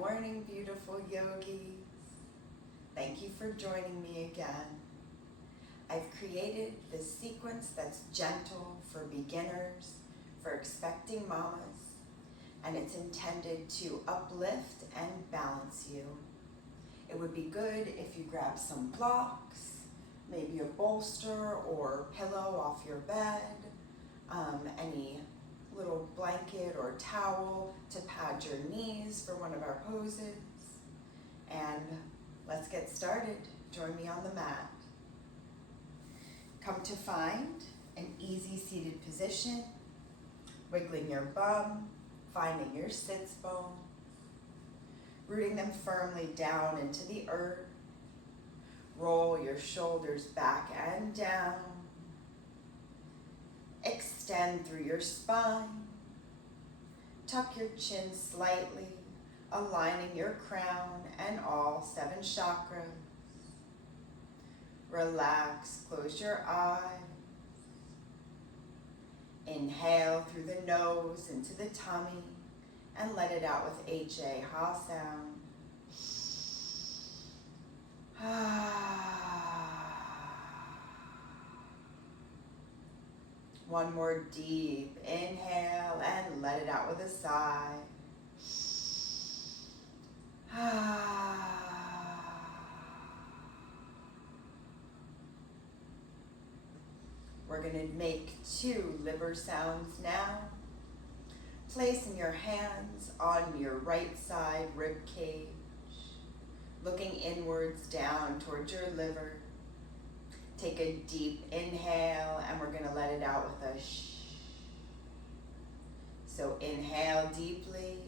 morning, beautiful yogis. Thank you for joining me again. I've created this sequence that's gentle for beginners, for expecting mamas, and it's intended to uplift and balance you. It would be good if you grab some blocks, maybe a bolster or pillow off your bed, any little blanket or towel to pad your knees for one of our poses. And let's get started. Join me on the mat. Come to find an easy seated position, wiggling your bum, finding your sits bone, rooting them firmly down into the earth. Roll your shoulders back and down. Extend through your spine. Tuck your chin slightly, aligning your crown and all 7 chakras. Relax, close your eyes. Inhale through the nose into the tummy and let it out with H-A, ha sound. One more deep inhale and let it out with a sigh. We're going to make 2 liver sounds now. Placing your hands on your right side rib cage, looking inwards down towards your liver. Take a deep inhale and we're going to let it out with a shh. So inhale deeply.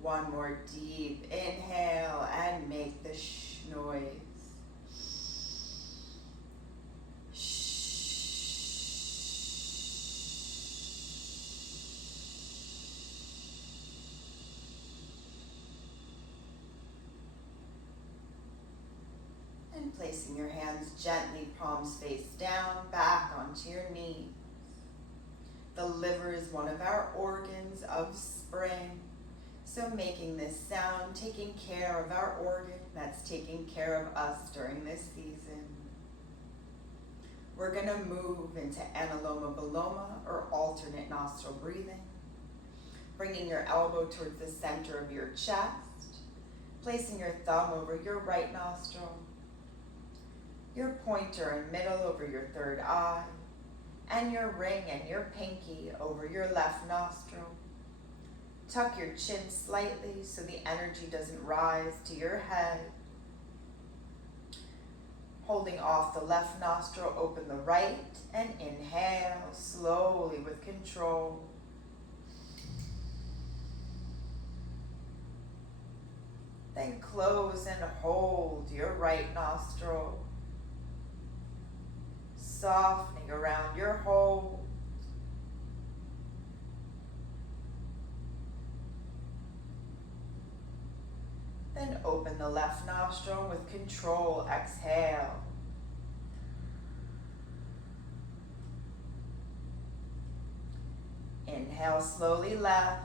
One more deep inhale and make the shh noise. And placing your hands gently, palms face down, back onto your knees. The liver is one of our organs of spring. So making this sound, taking care of our organ that's taking care of us during this season. We're going to move into Anuloma-Viloma, or alternate nostril breathing. Bringing your elbow towards the center of your chest. Placing your thumb over your right nostril. Your pointer and middle over your third eye. And your ring and your pinky over your left nostril. Tuck your chin slightly so the energy doesn't rise to your head. Holding off the left nostril, open the right and inhale slowly with control. Then close and hold your right nostril, softening around your hold. Then open the left nostril with control, exhale. Inhale slowly left.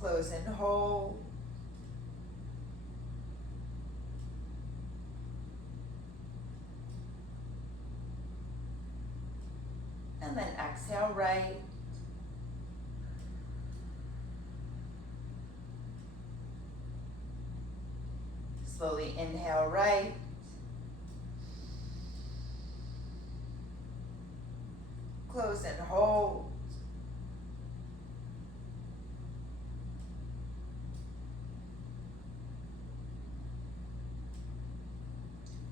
Close and hold. And then exhale right. Slowly inhale right. Close and hold.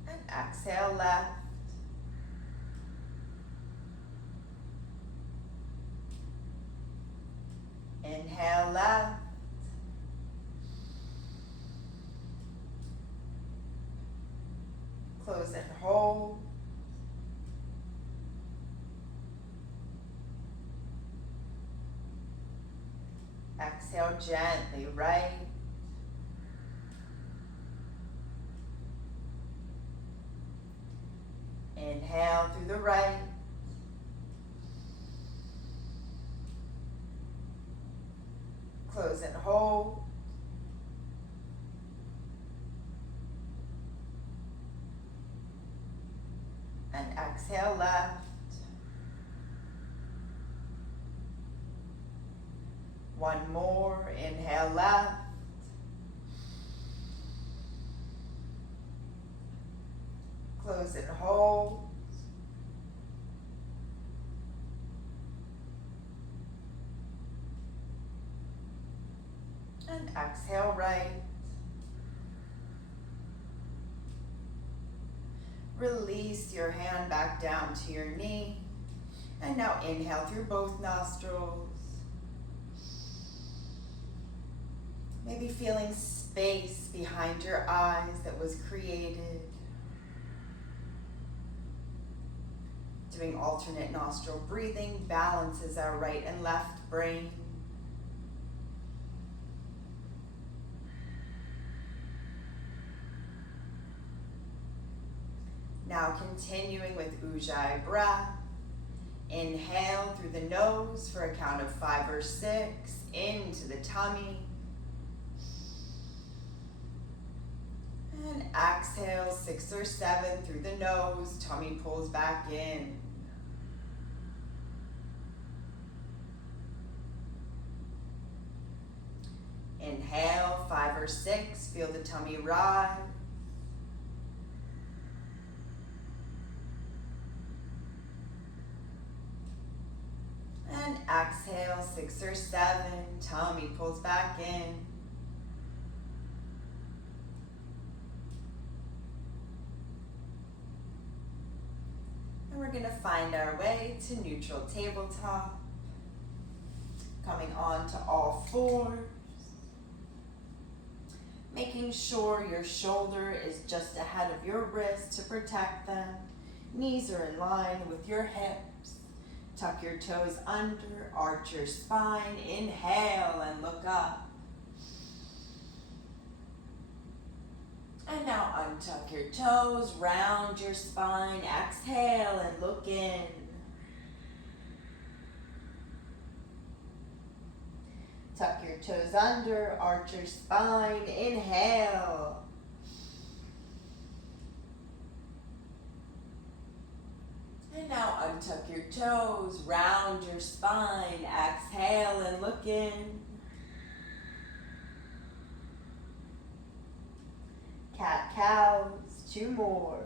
And exhale left. Inhale left. Close and hold. Exhale gently, right. Inhale through the right. Close and hold. And exhale left. One more. Inhale left. Close and hold. And exhale right. Release your hand back down to your knee. And now inhale through both nostrils. Maybe feeling space behind your eyes that was created. Doing alternate nostril breathing balances our right and left brain. Now continuing with Ujjayi breath. Inhale through the nose for a count of 5 or 6 into the tummy. And exhale 6 or 7 through the nose, tummy pulls back in. Inhale 5 or 6, feel the tummy rise. And exhale 6 or 7, tummy pulls back in. And we're going to find our way to neutral tabletop. Coming on to all fours. Making sure your shoulder is just ahead of your wrist to protect them. Knees are in line with your hips. Tuck your toes under, arch your spine. Inhale and look up. And now untuck your toes, round your spine. Exhale and look in. Tuck your toes under, arch your spine. Inhale. And now untuck your toes, round your spine. Exhale and look in. Cat-cows, 2 more.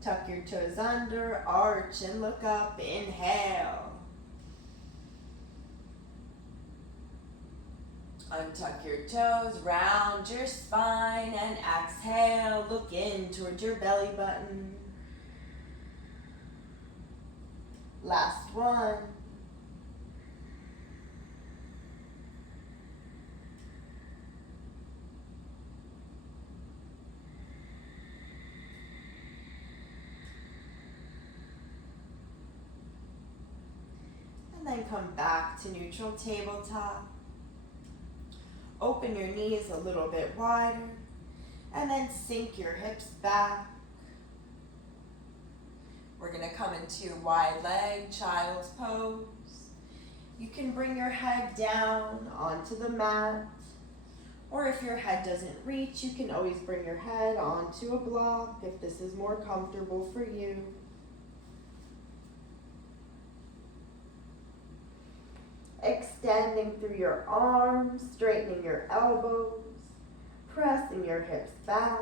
Tuck your toes under, arch and look up. Inhale. Untuck your toes, round your spine, and exhale, look in towards your belly button. Last one. And then come back to neutral tabletop. Open your knees a little bit wider, and then sink your hips back. We're going to come into wide leg, child's pose. You can bring your head down onto the mat, or if your head doesn't reach, you can always bring your head onto a block if this is more comfortable for you. Extending through your arms, straightening your elbows, pressing your hips back.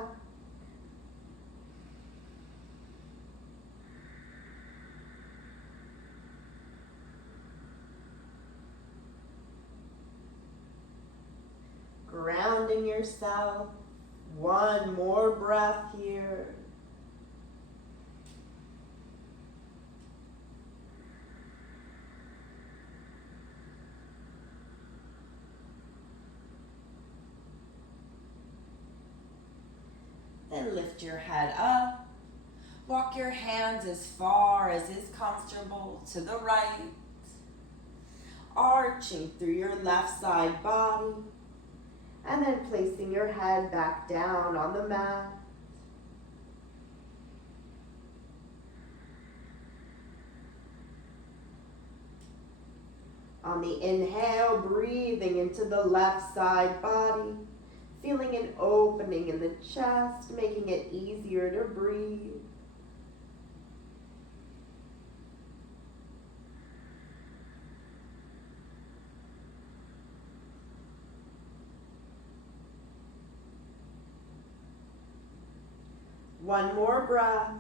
Grounding yourself. One more breath here. Then lift your head up. Walk your hands as far as is comfortable to the right. arching through your left side body. And then placing your head back down on the mat. On the inhale, breathing into the left side body, feeling an opening in the chest, making it easier to breathe. One more breath.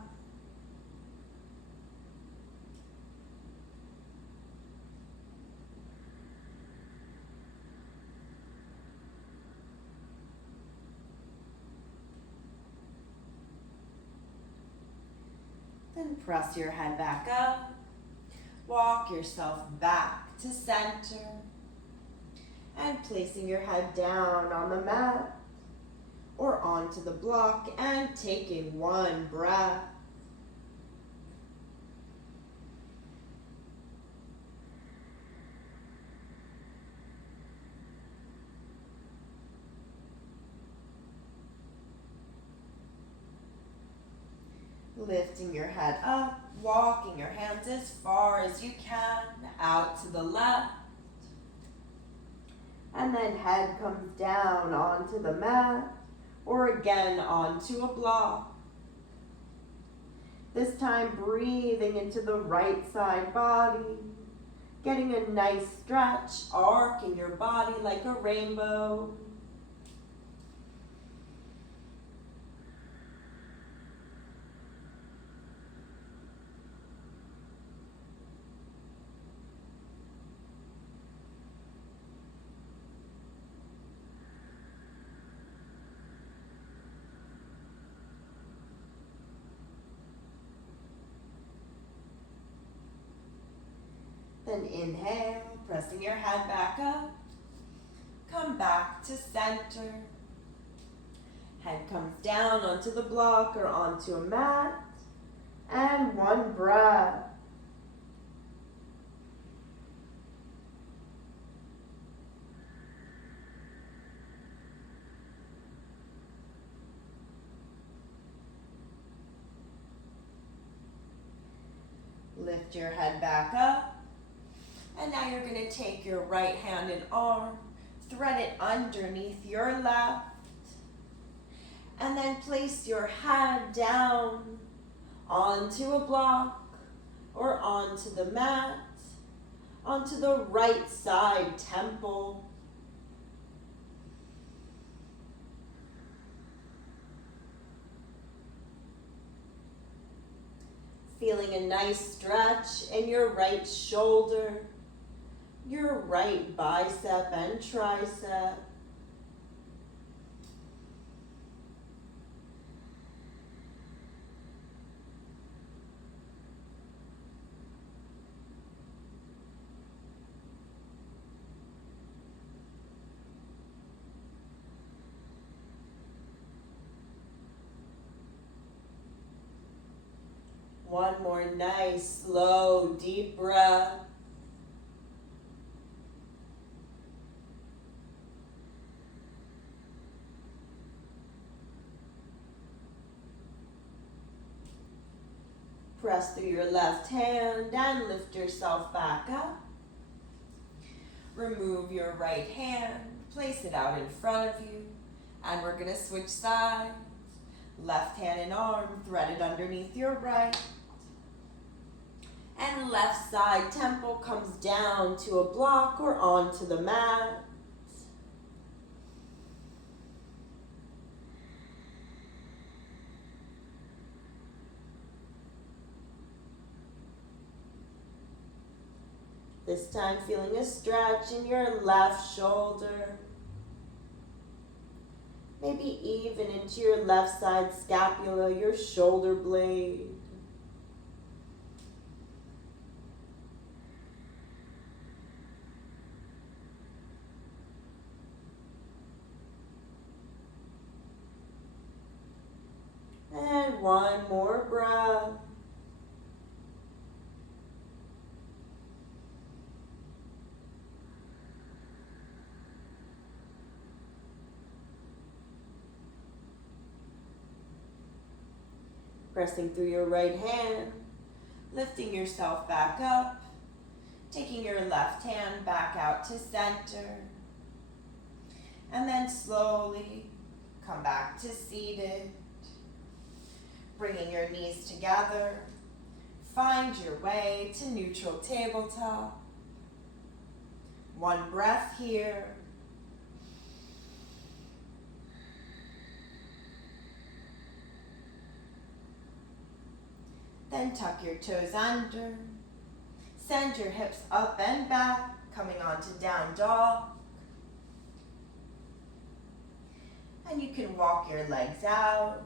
Then press your head back up. Walk yourself back to center. And placing your head down on the mat or onto the block and taking one breath. Lifting your head up, walking your hands as far as you can, out to the left. And then head comes down onto the mat, or again onto a block. This time breathing into the right side body, getting a nice stretch, arcing your body like a rainbow. Then inhale, pressing your head back up. Come back to center. Head comes down onto the block or onto a mat. And one breath. Lift your head back up. And now you're going to take your right hand and arm, thread it underneath your left, and then place your head down onto a block or onto the mat, onto the right side temple. Feeling a nice stretch in your right shoulder, your right bicep and tricep. One more nice, slow, deep breath. Press through your left hand and lift yourself back up. Remove your right hand, place it out in front of you, and we're going to switch sides. Left hand and arm threaded underneath your right. And left side temple comes down to a block or onto the mat. This time feeling a stretch in your left shoulder. Maybe even into your left side scapula, your shoulder blade. And one more breath. Pressing through your right hand, lifting yourself back up, taking your left hand back out to center, and then slowly come back to seated. Bringing your knees together, find your way to neutral tabletop. One breath here. Then tuck your toes under. Send your hips up and back, coming onto down dog. And you can walk your legs out.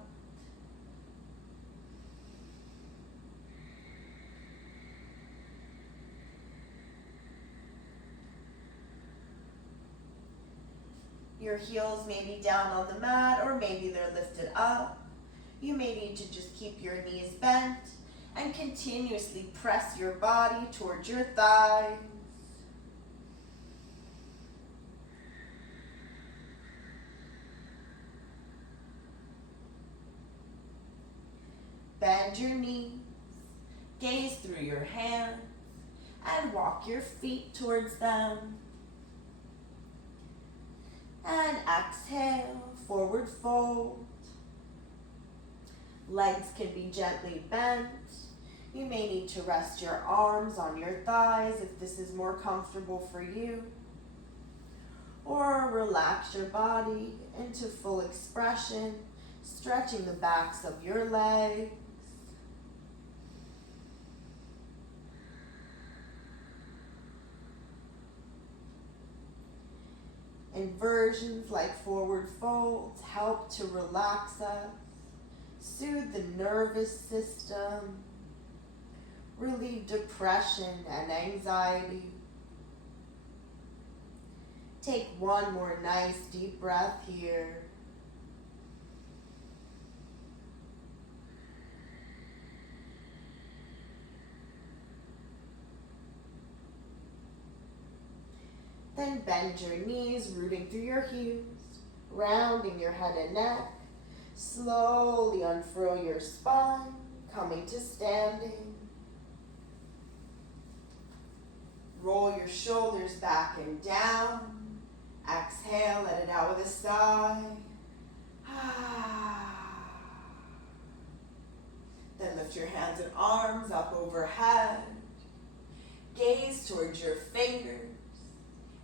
Your heels may be down on the mat, or maybe they're lifted up. You may need to just keep your knees bent and continuously press your body towards your thighs. Bend your knees, gaze through your hands, and walk your feet towards them. And exhale, forward fold. Legs can be gently bent. You may need to rest your arms on your thighs if this is more comfortable for you. Or relax your body into full expression, stretching the backs of your legs. Inversions like forward folds help to relax us, soothe the nervous system, relieve depression and anxiety. Take one more nice deep breath here. Then bend your knees, rooting through your heels, rounding your head and neck. Slowly unfurl your spine, coming to standing. Roll your shoulders back and down. Exhale, let it out with a sigh. Then lift your hands and arms up overhead. Gaze towards your fingers.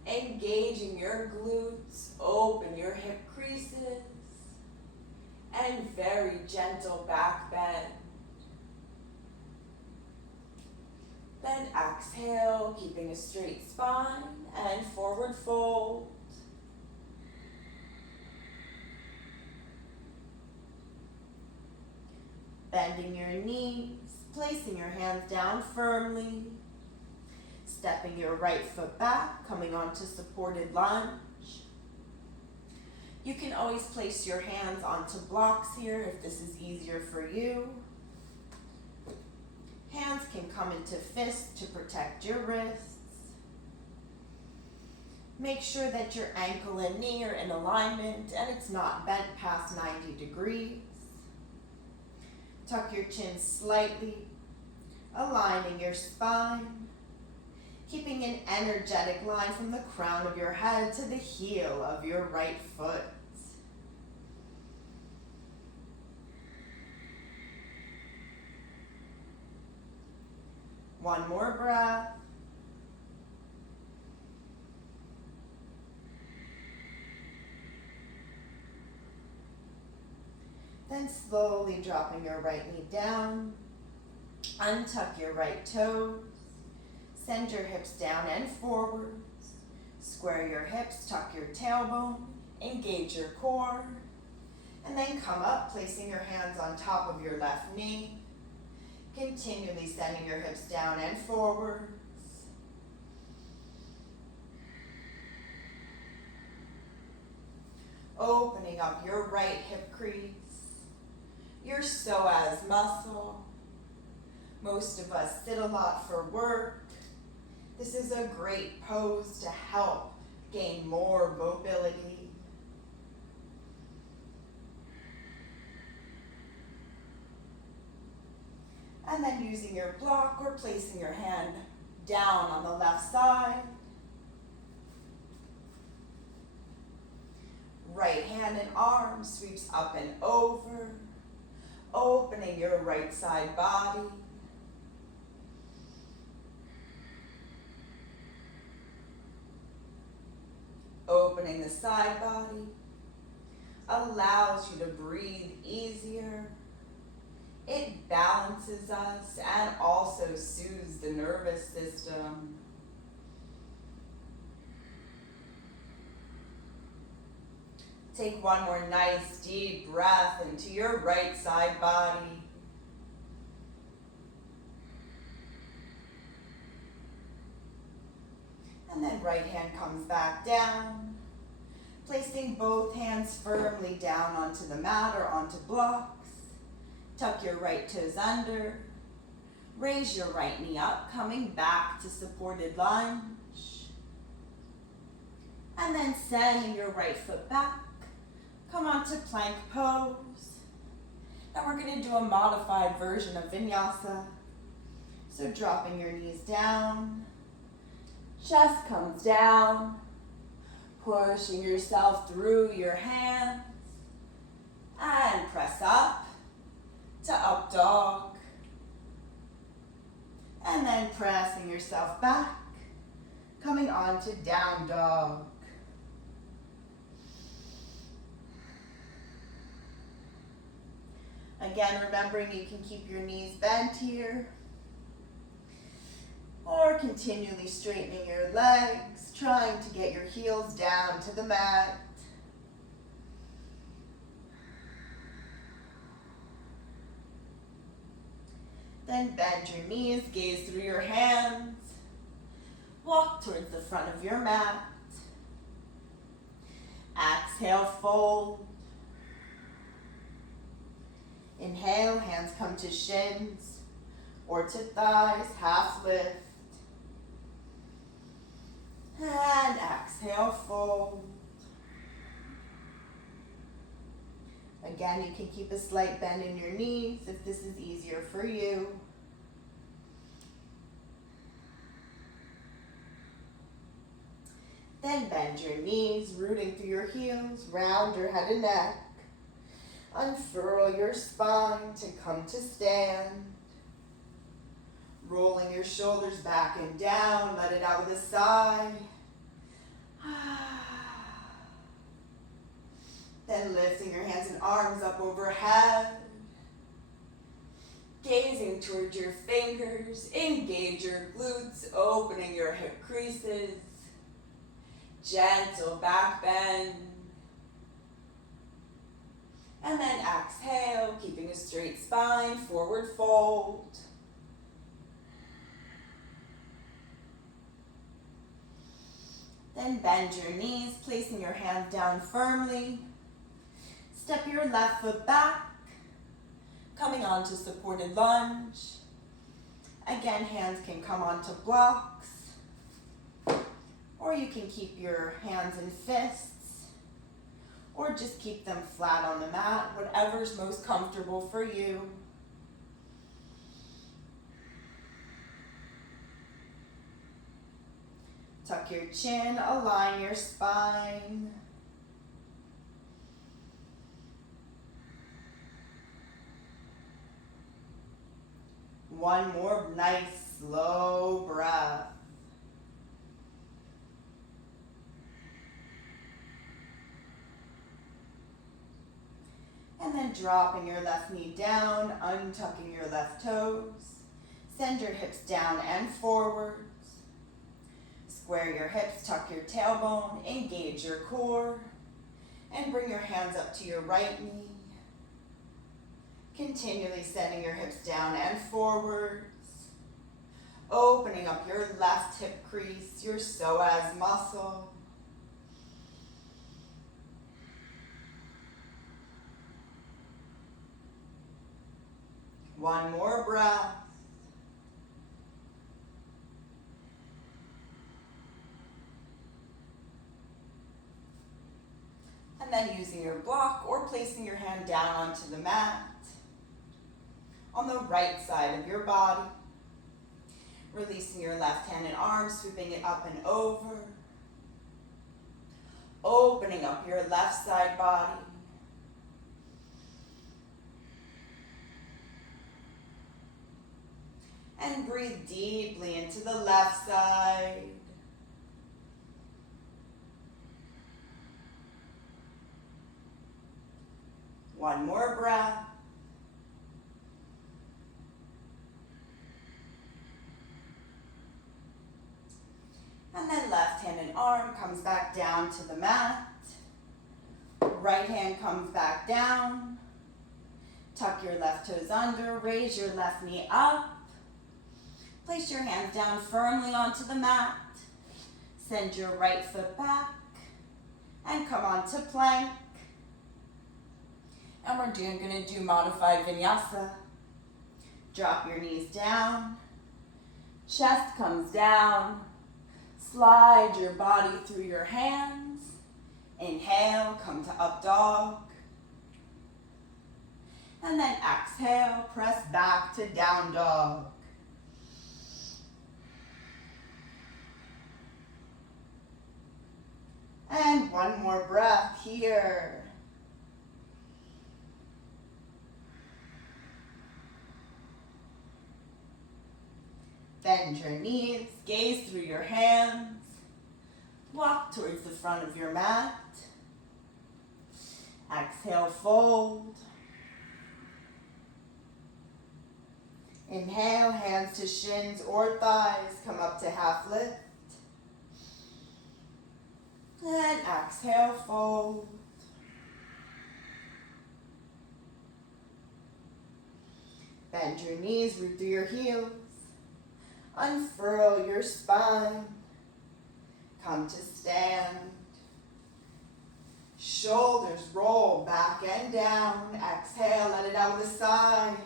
Engaging your glutes, open your hip creases, and very gentle back bend. Then exhale, keeping a straight spine, and forward fold. Bending your knees, placing your hands down firmly. Stepping your right foot back, coming onto supported lunge. You can always place your hands onto blocks here if this is easier for you. Hands can come into fists to protect your wrists. Make sure that your ankle and knee are in alignment and it's not bent past 90 degrees. Tuck your chin slightly, aligning your spine. Keeping an energetic line from the crown of your head to the heel of your right foot. One more breath. Then slowly dropping your right knee down. Untuck your right toes. Send your hips down and forwards. Square your hips, tuck your tailbone, engage your core, and then come up, placing your hands on top of your left knee. Continually sending your hips down and forwards. Opening up your right hip crease, your psoas muscle. Most of us sit a lot for work. This is a great pose to help gain more mobility. And then using your block or placing your hand down on the left side. Right hand and arm sweeps up and over, opening your right side body. Opening the side body allows you to breathe easier. It balances us and also soothes the nervous system. Take one more nice deep breath into your right side body. And then right hand comes back down, placing both hands firmly down onto the mat or onto blocks. Tuck your right toes under. Raise your right knee up, coming back to supported lunge. And then sending your right foot back. Come onto plank pose. And we're going to do a modified version of Vinyasa. So dropping your knees down. Chest comes down. Pushing yourself through your hands. And press up to up dog. And then pressing yourself back. Coming on to down dog. Again, remembering you can keep your knees bent here. Or continually straightening your legs, trying to get your heels down to the mat. Then bend your knees, gaze through your hands. Walk towards the front of your mat. Exhale, fold. Inhale, hands come to shins or to thighs, half lift. And exhale, fold. Again, you can keep a slight bend in your knees if this is easier for you. Then bend your knees, rooting through your heels, round your head and neck. Unfurl your spine to come to stand. Rolling your shoulders back and down, let it out with a sigh. Then lifting your hands and arms up overhead. Gazing towards your fingers, engage your glutes, opening your hip creases. Gentle back bend. And then exhale, keeping a straight spine, forward fold. Then bend your knees, placing your hands down firmly. Step your left foot back, coming onto supported lunge. Again, hands can come onto blocks, or you can keep your hands in fists, or just keep them flat on the mat, whatever's most comfortable for you. Tuck your chin, align your spine. One more nice slow breath. And then dropping your left knee down, untucking your left toes. Send your hips down and forwards. Square your hips, tuck your tailbone, engage your core, and bring your hands up to your right knee. Continually sending your hips down and forwards. Opening up your left hip crease, your psoas muscle. One more breath. And then using your block or placing your hand down onto the mat. on the right side of your body. Releasing your left hand and arm, sweeping it up and over. Opening up your left side body. And breathe deeply into the left side. One more breath. And then left hand and arm comes back down to the mat. Right hand comes back down. Tuck your left toes under, raise your left knee up. Place your hands down firmly onto the mat. Send your right foot back and come onto plank. And we're going to do modified Vinyasa. Drop your knees down. Chest comes down. Slide your body through your hands. Inhale, come to up dog. And then exhale, press back to down dog. And one more breath here. Bend your knees, gaze through your hands. Walk towards the front of your mat. Exhale, fold. Inhale, hands to shins or thighs, come up to half lift. And exhale, fold. Bend your knees, root through your heels. Unfurl your spine. Come to stand. Shoulders roll back and down. Exhale, let it out with a sigh.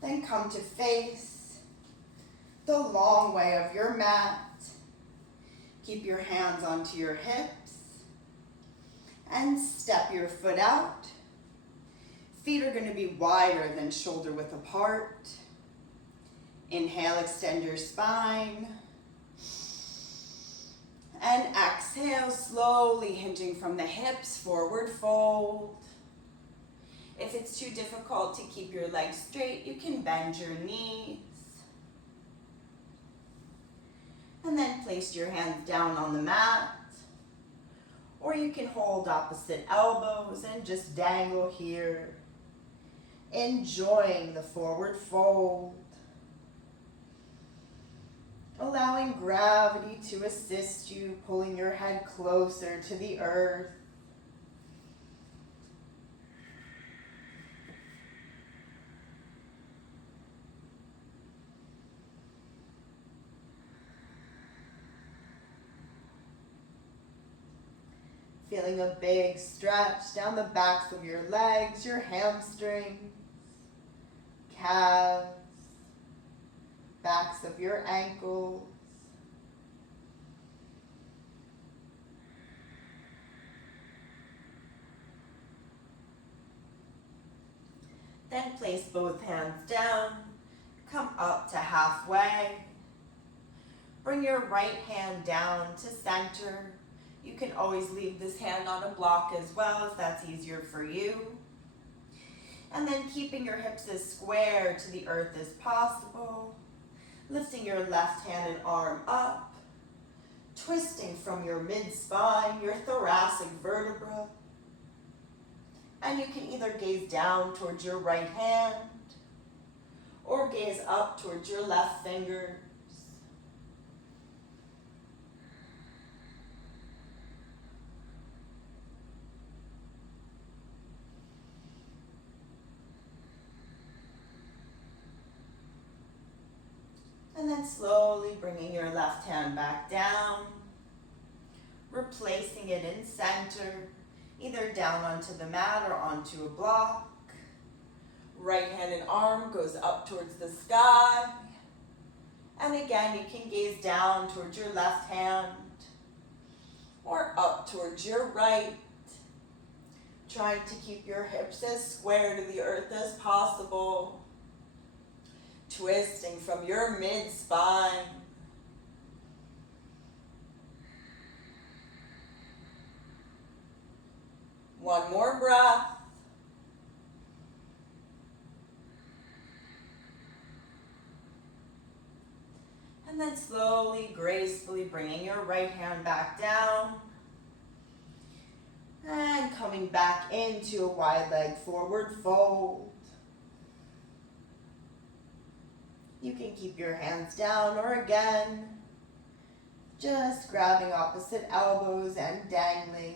Then come to face the long way of your mat. Keep your hands onto your hips and step your foot out. Feet are going to be wider than shoulder width apart. Inhale, extend your spine. And exhale, slowly hinging from the hips, forward fold. If it's too difficult to keep your legs straight, you can bend your knees. And then place your hands down on the mat. Or you can hold opposite elbows and just dangle here. Enjoying the forward fold. Allowing gravity to assist you, pulling your head closer to the earth. Feeling a big stretch down the backs of your legs, your hamstrings, calves, backs of your ankles. Then place both hands down, come up to halfway. Bring your right hand down to center. You can always leave this hand on a block as well if that's easier for you. And then keeping your hips as square to the earth as possible. Lifting your left hand and arm up. Twisting from your mid-spine, your thoracic vertebra. And you can either gaze down towards your right hand or gaze up towards your left fingers. And then slowly bringing your left hand back down, replacing it in center, either down onto the mat or onto a block. Right hand and arm goes up towards the sky. And again, you can gaze down towards your left hand or up towards your right. Trying to keep your hips as square to the earth as possible. Twisting from your mid-spine. One more breath. And then slowly, gracefully bringing your right hand back down. And coming back into a wide leg forward fold. You can keep your hands down, or again, just grabbing opposite elbows and dangling.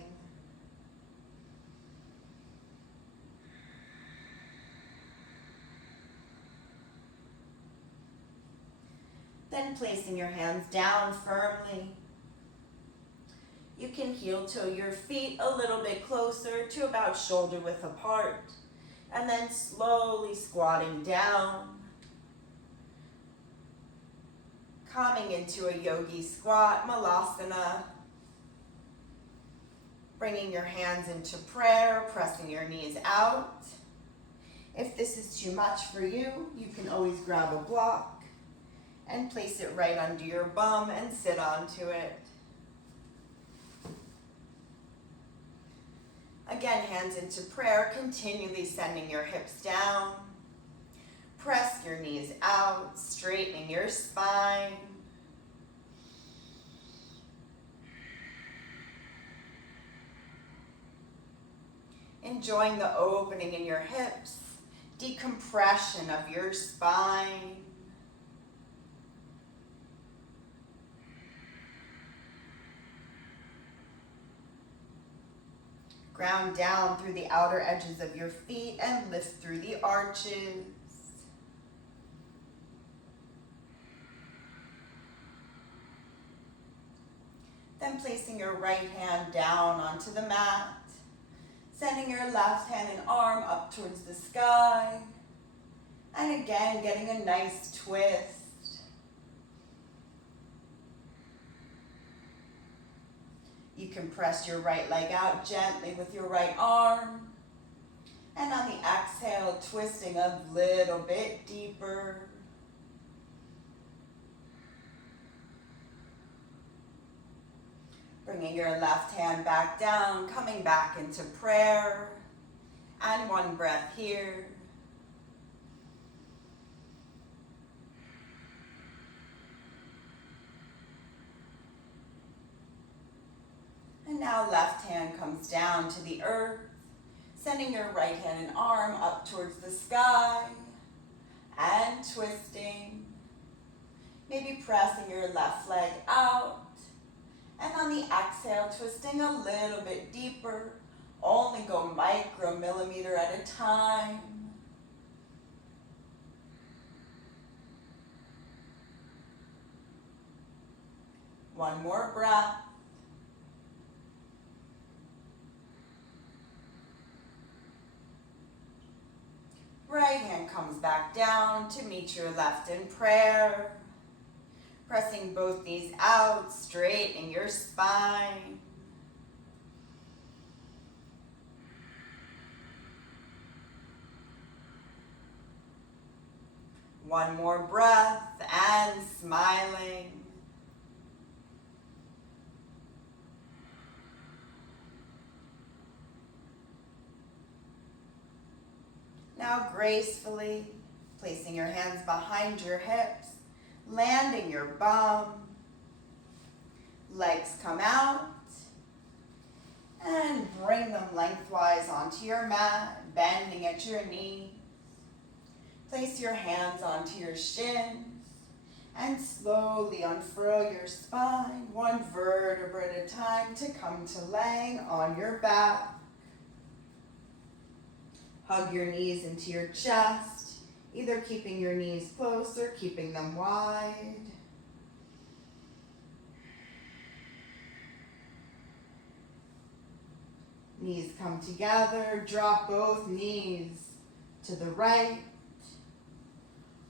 Then placing your hands down firmly. You can heel toe your feet a little bit closer to about shoulder width apart. And then slowly squatting down. Coming into a yogi squat, malasana. Bringing your hands into prayer, pressing your knees out. If this is too much for you, you can always grab a block and place it right under your bum and sit onto it. Again, hands into prayer, continually sending your hips down. Press your knees out, straightening your spine. Enjoying the opening in your hips, decompression of your spine. Ground down through the outer edges of your feet and lift through the arches. Then placing your right hand down onto the mat, sending your left hand and arm up towards the sky, and again getting a nice twist. You can press your right leg out gently with your right arm. And on the exhale, twisting a little bit deeper. Bringing your left hand back down, coming back into prayer. And one breath here. And now left hand comes down to the earth, sending your right hand and arm up towards the sky, and twisting. Maybe pressing your left leg out, and on the exhale, twisting a little bit deeper. Only go micromillimeter at a time. One more breath. Right hand comes back down to meet your left in prayer. Pressing both knees out, straightening your spine. One more breath and smiling. Now gracefully placing your hands behind your hips, landing your bum. Legs come out and bring them lengthwise onto your mat, bending at your knees. Place your hands onto your shins and slowly unfurl your spine, one vertebra at a time, to come to laying on your back. Hug your knees into your chest, either keeping your knees close or keeping them wide. Knees come together, drop both knees to the right.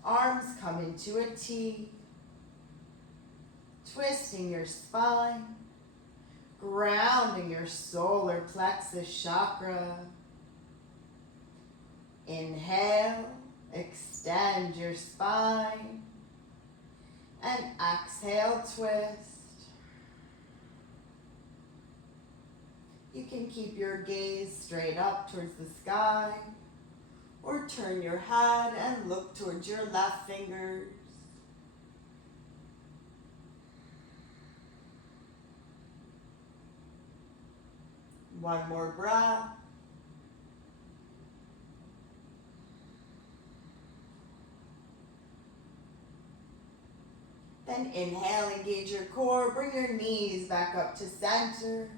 Arms come into a T. Twisting your spine, grounding your solar plexus chakra. Inhale, extend your spine. And exhale, twist. You can keep your gaze straight up towards the sky, or turn your head and look towards your left fingers. One more breath. Then inhale, engage your core, bring your knees back up to center.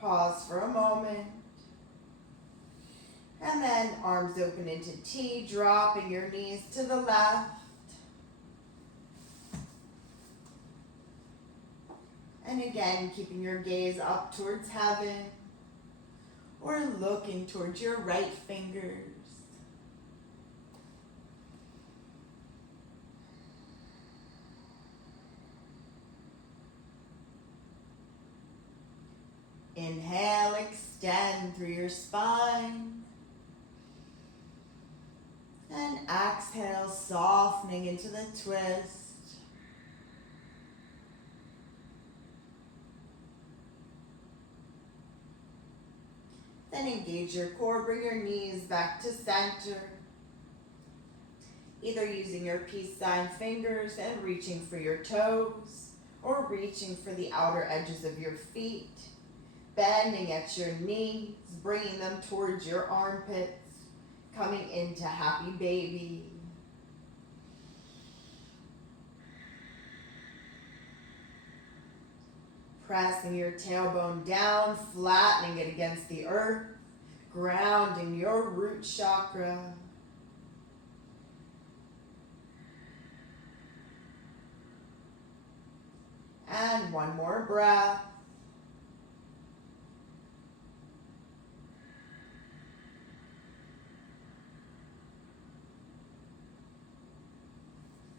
Pause for a moment. And then arms open into T, dropping your knees to the left. And again, keeping your gaze up towards heaven or looking towards your right fingers. Inhale, extend through your spine. And exhale, softening into the twist. Then engage your core, bring your knees back to center. Either using your peace sign fingers and reaching for your toes, or reaching for the outer edges of your feet. Bending at your knees, bringing them towards your armpits, coming into happy baby. Pressing your tailbone down, flattening it against the earth, grounding your root chakra. And one more breath.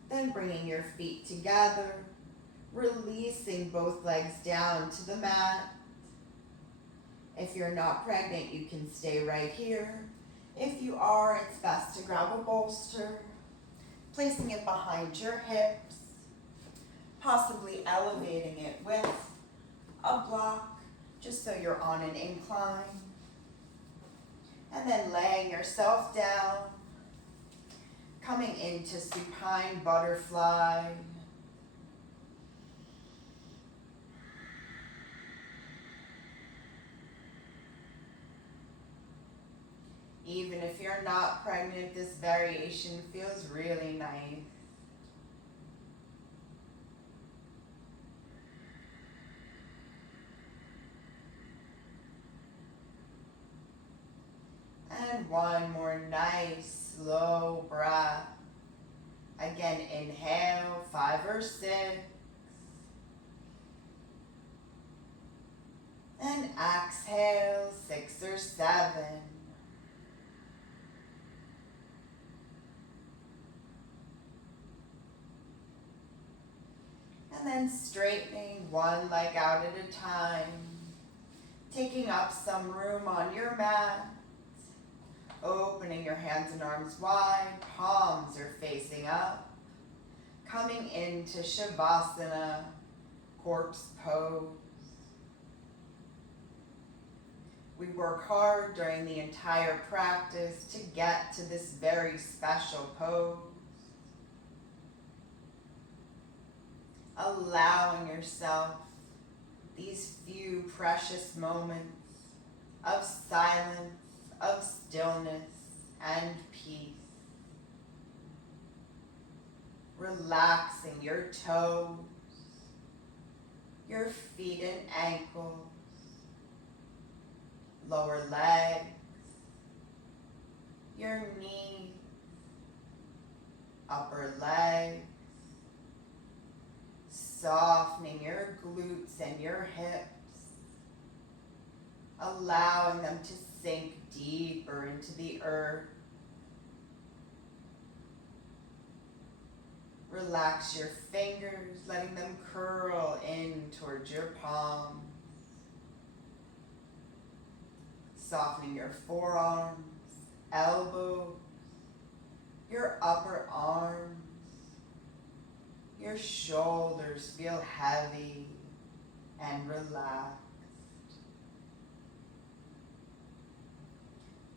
Then bringing your feet together, releasing both legs down to the mat. If you're not pregnant, you can stay right here. If you are, it's best to grab a bolster, placing it behind your hips, possibly elevating it with a block, just so you're on an incline. And then laying yourself down, coming into Supine Butterfly. Even if you're not pregnant, this variation feels really nice. And one more nice slow breath. Again, inhale, 5 or 6. And exhale, 6 or 7. And then straightening one leg out at a time. Taking up some room on your mat. Opening your hands and arms wide, palms are facing up. Coming into Shavasana, corpse pose. We work hard during the entire practice to get to this very special pose. Allowing yourself these few precious moments of silence, of stillness and peace. Relaxing your toes, your feet and ankles, lower legs, your knees, upper legs, softening your glutes and your hips, allowing them to sink deeper into the earth. Relax your fingers, letting them curl in towards your palms. Softening your forearms elbows, your upper arms, your shoulders feel heavy and relaxed.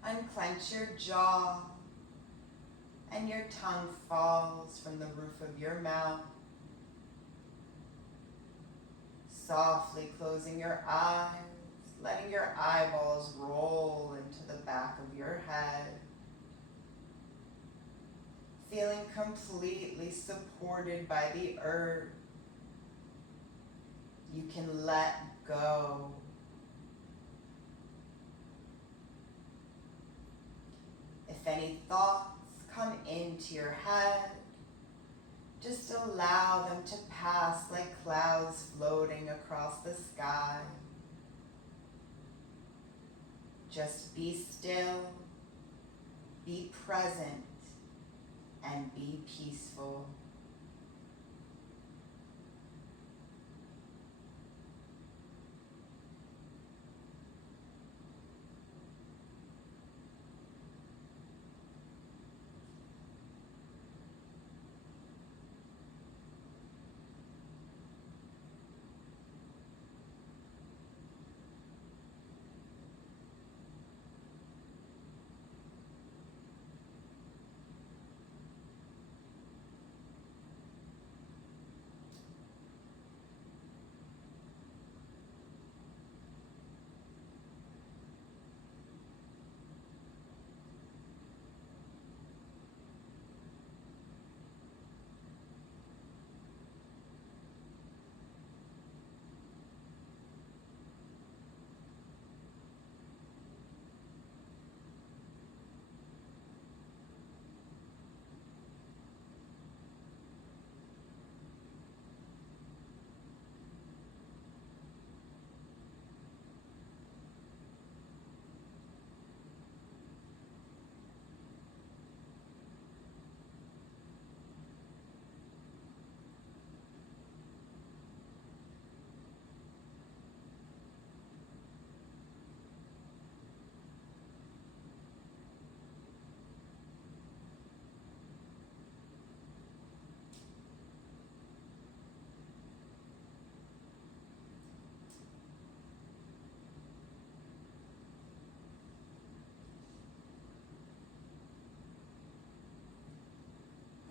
Unclench your jaw and your tongue falls from the roof of your mouth. Softly closing your eyes, letting your eyeballs roll into the back of your head. Feeling completely supported by the earth. You can let go. If any thoughts come into your head, just allow them to pass like clouds floating across the sky. Just be still, be present, and be peaceful.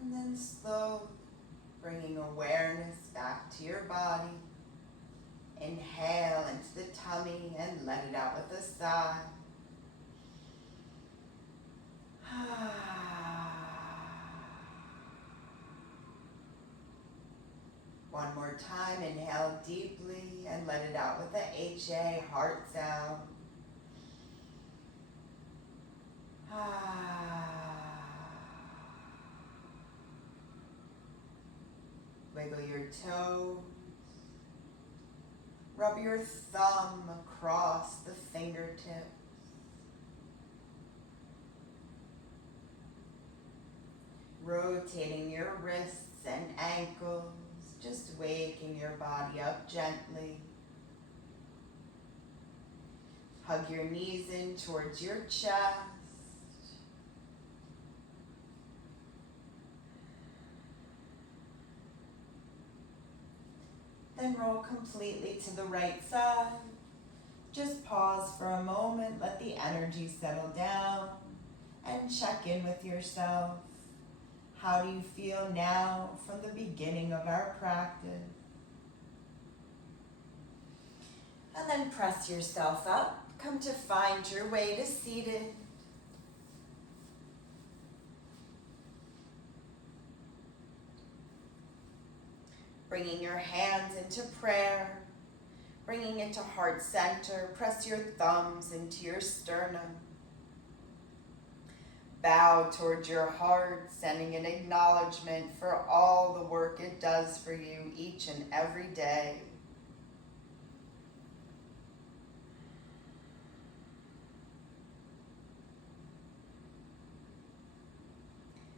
And then slowly bringing awareness back to your body. Inhale into the tummy and let it out with a sigh. One more time, inhale deeply and let it out with the HA heart sound. Wiggle your toes. Rub your thumb across the fingertips. Rotating your wrists and ankles, just waking your body up gently. Hug your knees in towards your chest. Then roll completely to the right side. Just pause for a moment, let the energy settle down, and check in with yourself. How do you feel now from the beginning of our practice? And then press yourself up. Come to find your way to seated. Bringing your hands into prayer, bringing it to heart center. Press your thumbs into your sternum. Bow towards your heart, sending an acknowledgement for all the work it does for you each and every day.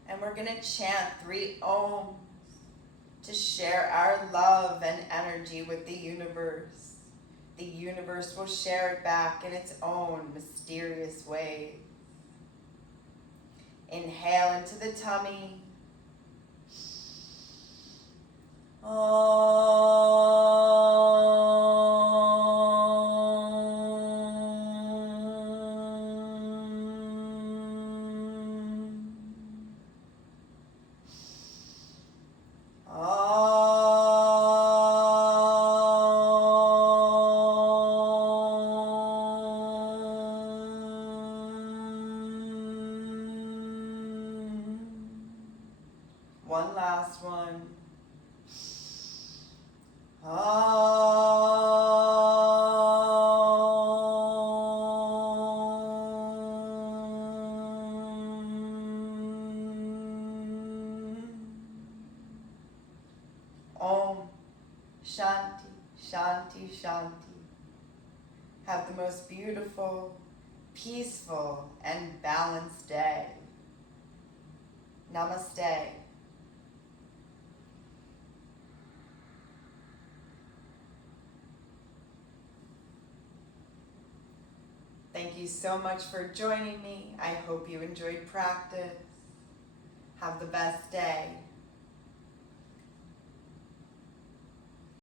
And we're going to chant 3 Ohms to share our love and energy with the universe. The universe will share it back in its own mysterious way. Inhale into the tummy. One last one. Om Shanti, Shanti, Shanti. Have the most beautiful, peaceful, and balanced day. Namaste. Thank you so much for joining me. I hope you enjoyed practice. Have the best day.